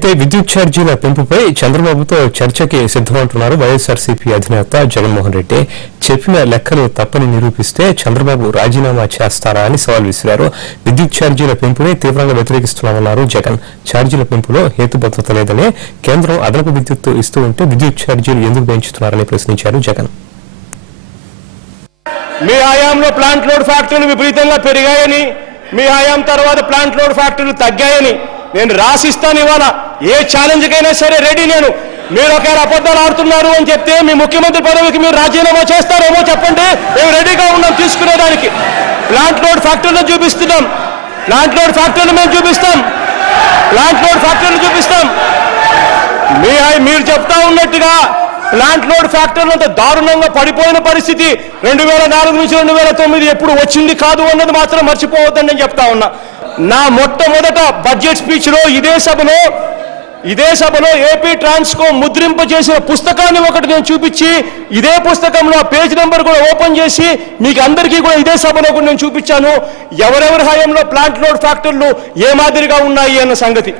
అయితే విద్యుత్ ఛార్జీల పెంపుపై చంద్రబాబుతో చర్చకి సిద్ధమంటున్నారు వైఎస్ఆర్సీపీ అధినేత జగన్మోహన్ రెడ్డి. చెప్పిన లెక్కలు తప్పని నిరూపిస్తే చంద్రబాబు రాజీనామా చేస్తారా అని సవాల్ విసిరారు. విద్యుత్ ఛార్జీల పెంపుని తీవ్రంగా వ్యతిరేకిస్తున్నామన్నారు జగన్. ఛార్జీల పెంపులో హేతుబద్ధత లేదని, కేంద్రం అదనపు విద్యుత్తు ఇస్తూ ఉంటే విద్యుత్ ఛార్జీలు ఎందుకు పెంచుతున్నారని ప్రశ్నించారు జగన్. మీ హయాంలో ప్లాంట్ లోడ్ ఫ్యాక్టరీలు విపరీతంగా పెరిగాయని, మీ హయాం తర్వాత ప్లాంట్ లోడ్ ఫ్యాక్టరీలు తగ్గాయని నేను రాసిస్తాను. ఇవాళ ఏ ఛాలెంజ్కైనా సరే రెడీ నేను. మీరు ఒకవేళ అబద్ధాలు ఆడుతున్నారు అని చెప్తే మీ ముఖ్యమంత్రి పదవికి మీరు రాజీనామా చేస్తారేమో చెప్పండి, మేము రెడీగా ఉన్నాం తీసుకునేదానికి. ప్లాంట్ లోడ్ ఫ్యాక్టరీలను చూపిస్తున్నాం, ప్లాంట్ లోడ్ ఫ్యాక్టరీలు మేము చూపిస్తాం, ప్లాంట్ లోడ్ ఫ్యాక్టరీలు చూపిస్తాం. మీరు చెప్తా ఉన్నట్టుగా ప్లాంట్ లోడ్ ఫ్యాక్టరీలు అంత దారుణంగా పడిపోయిన పరిస్థితి 2004 నుంచి 2009 ఎప్పుడు వచ్చింది కాదు అన్నది మాత్రం మర్చిపోవద్దని నేను చెప్తా ఉన్నా. నా మొట్టమొదట బడ్జెట్ స్పీచ్ లో ఇదే సభలో ఏపీ ట్రాన్స్కో ముద్రింపజేసిన పుస్తకాన్ని ఒకటి నేను చూపించి, ఇదే పుస్తకంలో ఆ పేజ్ నెంబర్ కూడా ఓపెన్ చేసి మీకు అందరికీ కూడా ఇదే సభలో కూడా నేను చూపించాను ఎవరెవరి హయాంలో ప్లాంట్ లోడ్ ఫ్యాక్టరీలు ఏ మాదిరిగా ఉన్నాయి అన్న సంగతి.